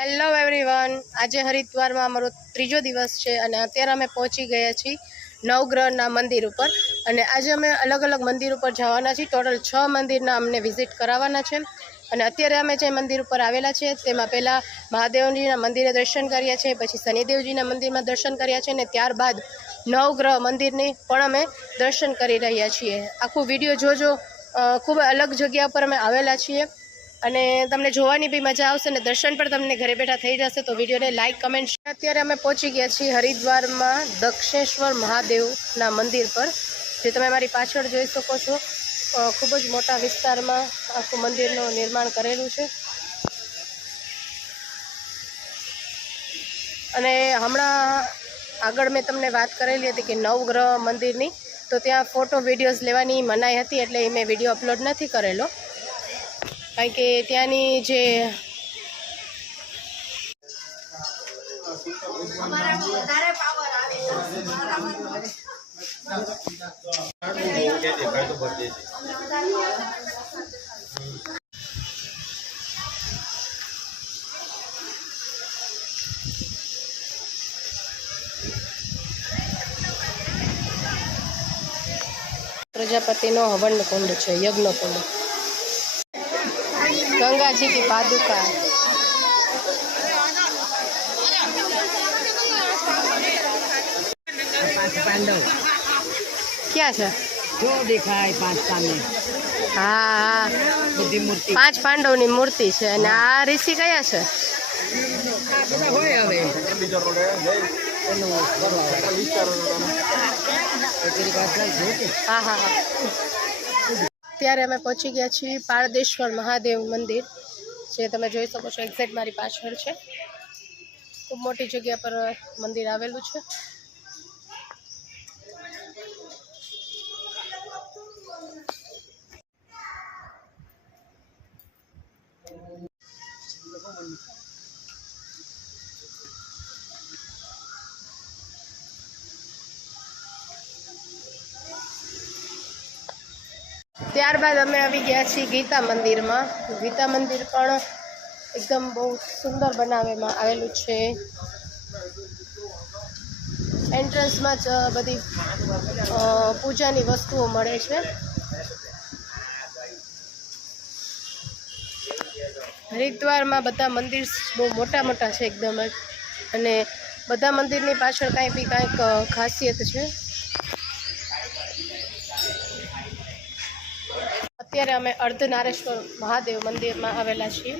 Hello everyone, આજે હરિદ્વારમાં અમારો ત્રીજો દિવસ છે અને અત્યારે અમે પહોંચી ગયા છીએ નવગ્રહના મંદિર ઉપર. અને આજે અમે અલગ અલગ મંદિર ઉપર જવાના છીએ. ટોટલ 6 મંદિરના અમને વિઝિટ કરાવવાના છે. અને અત્યારે અમે જે મંદિર ઉપર આવેલા છે તેમાં પહેલાં મહાદેવજીના મંદિરે દર્શન કર્યા છે, પછી શનિદેવજીના મંદિરમાં દર્શન કર્યા છે અને ત્યારબાદ નવગ્રહ મંદિરની પણ અમે દર્શન કરી રહ્યા છીએ. આખું વિડીયો જોજો. ખૂબ અલગ જગ્યા પર અમે આવેલા છીએ અને તમને જોવાની બી મજા આવશે અને દર્શન પણ તમને ઘરે બેઠા થઈ જશે. તો વિડીયોને લાઇક, કમેન્ટ. અત્યારે અમે પહોંચી ગયા છીએ હરિદ્વારમાં દક્ષેશ્વર મહાદેવના મંદિર પર, જે તમે મારી પાછળ જોઈ શકો છો. ખૂબ જ મોટા વિસ્તારમાં આખું મંદિરનું નિર્માણ કરેલું છે. અને હમણાં આગળ મેં તમને વાત કરેલી હતી કે નવગ્રહ મંદિરની, તો ત્યાં ફોટો વિડીયોઝ લેવાની મનાઈ હતી, એટલે મેં વિડીયો અપલોડ નથી કરેલો. કારણ કે ત્યાંની જે प्रजापतिनो हवन कुंड है, यज्ञ कुंड, गंगा जी की पादुका। पांडव क्या है जो दिखाय 5 पांडव? हाँ, बुद्धि मूर्ति 5 पांडवनी मूर्ति है। અને આ ઋષિ કયા છે? બધા હોય હવે हाँ हाँ हाँ। ત્યારે અમે પહોંચી ગયા છીએ પારદેશ્વર મહાદેવ મંદિર, જે તમે જોઈ શકો છો. એક્ઝેક્ટ મારી પાછળ છે. ખૂબ મોટી જગ્યા પર મંદિર આવેલું છે. ત્યારબાદ અમે આવી ગયા છીએ ગીતા મંદિરમાં. ગીતા મંદિર પણ એકદમ બહુ સુંદર બનાવવામાં આવેલું છે. એન્ટ્રન્સમાં જ બધી પૂજાની વસ્તુઓ મળે છે. હરિદ્વારમાં બધા મંદિર બહુ મોટા મોટા છે એકદમ જ, અને બધા મંદિરની પાછળ કાંઈક બી કાંઈક ખાસિયત છે. અત્યારે અમે અર્ધનારેશ્વર મહાદેવ મંદિરમાં આવેલા છીએ.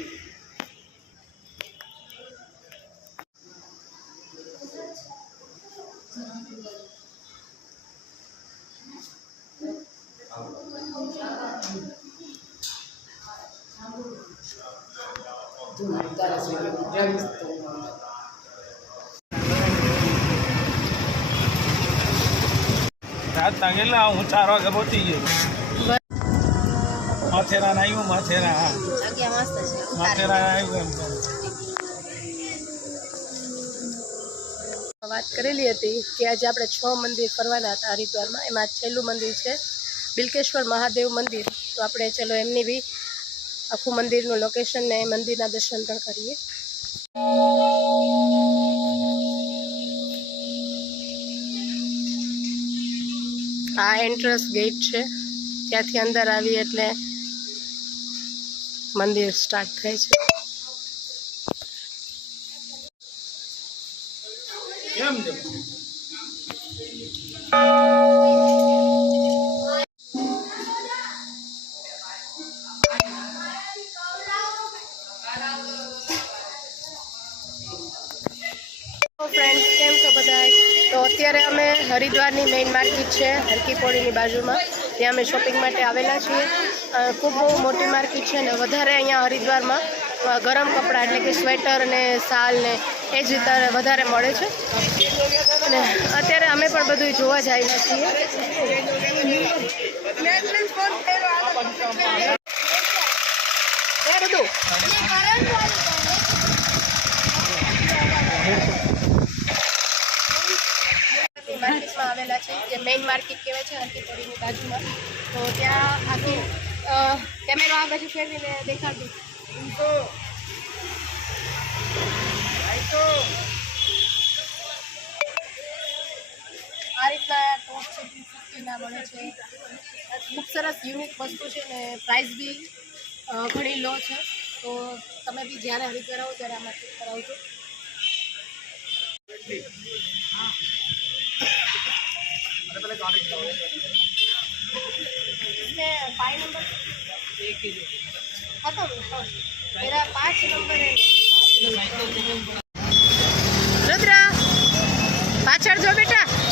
રાત લાગેલા હું 4 વાગે પહોંચી ગયો. માથેરાન આવ્યું, માથેરાન આવ્યું. વાત કરેલી હતી કે આજે આપણે 6 મંદિર ફરવાના હતા હરિદ્વારમાં. એમાં છેલ્લું મંદિર છે બિલકેશ્વર મહાદેવ મંદિર. તો આપણે ચલો એમની બી આખું મંદિરનું લોકેશન ને મંદિરના દર્શન પણ કરીએ. આ એન્ટ્રન્સ ગેટ છે, ત્યાંથી અંદર આવી એટલે મંદિર સ્ટાર્ટ થાય છે. ફ્રેન્ડ્સ, કેમ છો બધા? તો અત્યારે અમે હરિદ્વારની મેઇન માર્કેટ છે હરકી પોળીની બાજુમાં, ત્યાં અમે શોપિંગ માટે આવેલા છીએ. ખૂબ બહુ મોટી માર્કેટ છે ને વધારે અહીંયા હરિદ્વારમાં ગરમ કપડાં એટલે કે સ્વેટર ને શાલ ને એ જ વધારે મળે છે. અને અત્યારે અમે પણ બધું જોવા જ આવ્યા છીએ. બધું માર્કેટમાં આવેલા છે, જે મેઇન માર્કેટ કહેવાય છે હરકીપોળીની બાજુમાં. તો ત્યાં આખી કેમેરો આ બાજુ ફેરવીને દેખાડું તો ક્વોલિટીના મળે છે. ખૂબ સરસ યુનિક વસ્તુ છે ને પ્રાઇસ બી ઘણી લો છે. તો તમે બી જ્યારે હરિદ્વાર આવો ત્યારે આમાંથી કરાવજો. इसमें 5 नंबर 1 किलो खत्म. मेरा 5 नंबर है. रुद्र पाछળ જો બેટા.